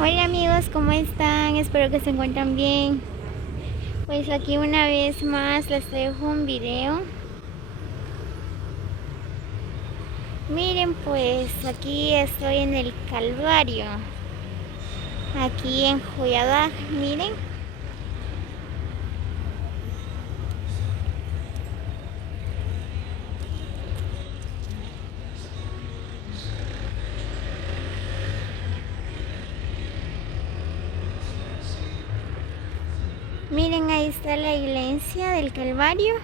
Hola amigos, ¿cómo están? Espero que se encuentran bien. Pues aquí una vez más les dejo un video. Miren, pues aquí estoy en el Calvario, aquí en Joyada. Miren, ahí está la iglesia del Calvario.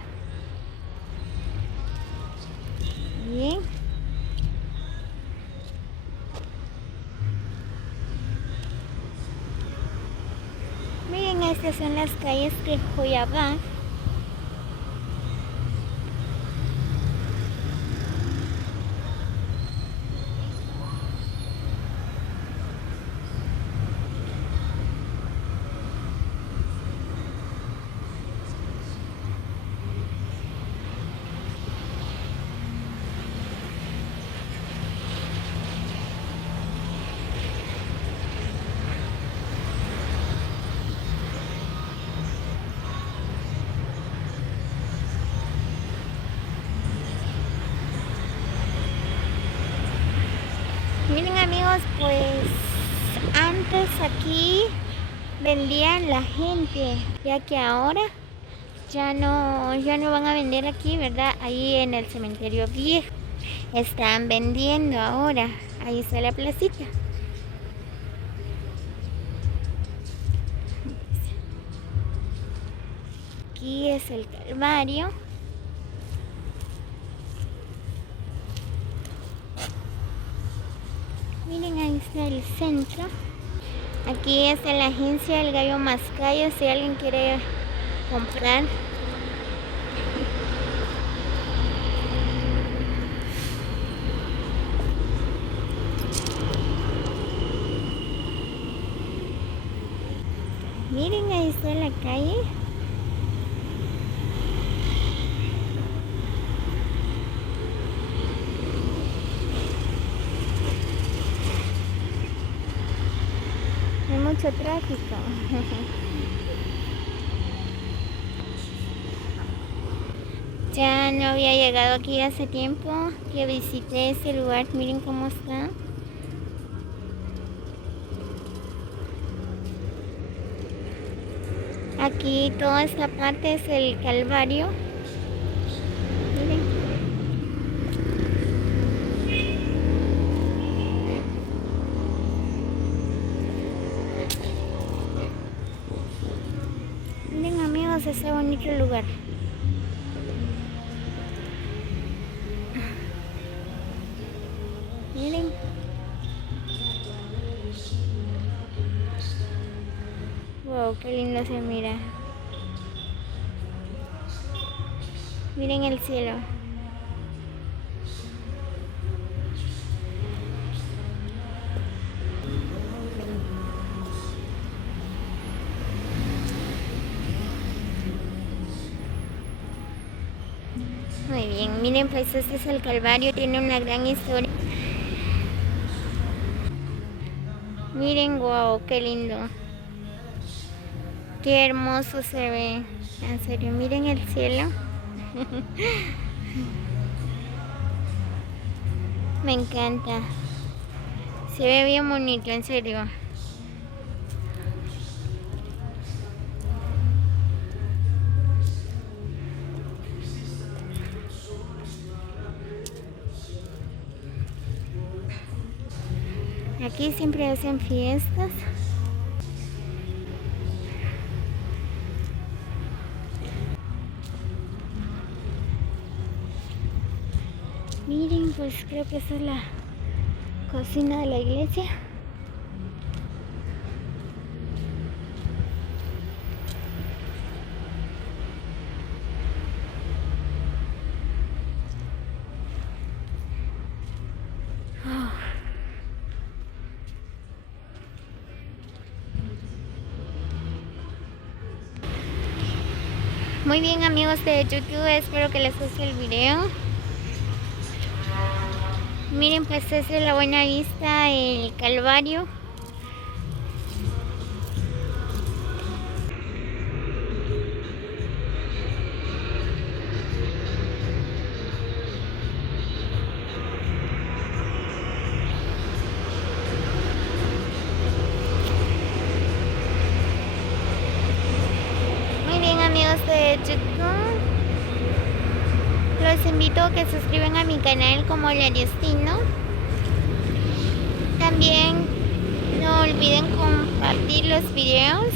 Bien. Miren, estas son las calles de Joyabá. Miren amigos, pues antes aquí vendían la gente, ya que ahora ya no van a vender aquí, ¿verdad? Ahí en el cementerio viejo están vendiendo ahora. Ahí está la placita. Aquí es el Calvario. Miren, ahí está el centro. Aquí está la agencia del Gallo Mascayo, si alguien quiere comprar. Miren, ahí está la calle. Hay mucho tráfico. Ya no había llegado aquí hace tiempo que visité ese lugar. Miren cómo está. Aquí toda esta parte es el Calvario. Miren. Miren amigos, ese bonito lugar. Miren. Wow, qué lindo se mira. Miren el cielo. Muy bien, miren pues este es el Calvario, tiene una gran historia. Miren, wow, qué lindo. Qué hermoso se ve. En serio, miren el cielo. Me encanta. Se ve bien bonito, en serio. Aquí siempre hacen fiestas. Miren, pues creo que esa es la cocina de la iglesia. Oh. Muy bien amigos de YouTube, espero que les guste el video. Miren, pues esa es la buena vista, el Calvario. de YouTube, los invito a que se suscriban a mi canal como La Destino. También no olviden compartir los videos.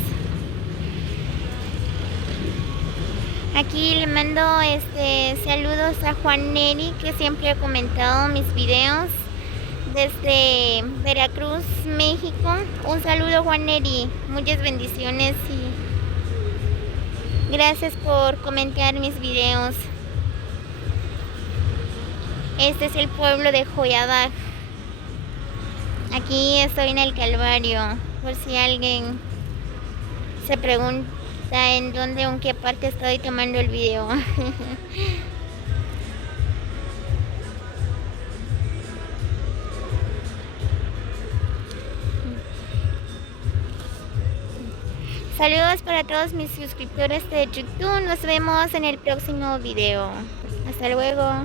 Aquí le mando saludos a Juan Neri, que siempre ha comentado mis videos desde Veracruz, México. Un saludo, Juan Neri, muchas bendiciones y gracias por comentar mis videos. Este es el pueblo de Joyadac. Aquí estoy en el Calvario, por si alguien se pregunta en dónde o en qué parte estoy tomando el video. Saludos para todos mis suscriptores de YouTube. Nos vemos en el próximo video. Hasta luego.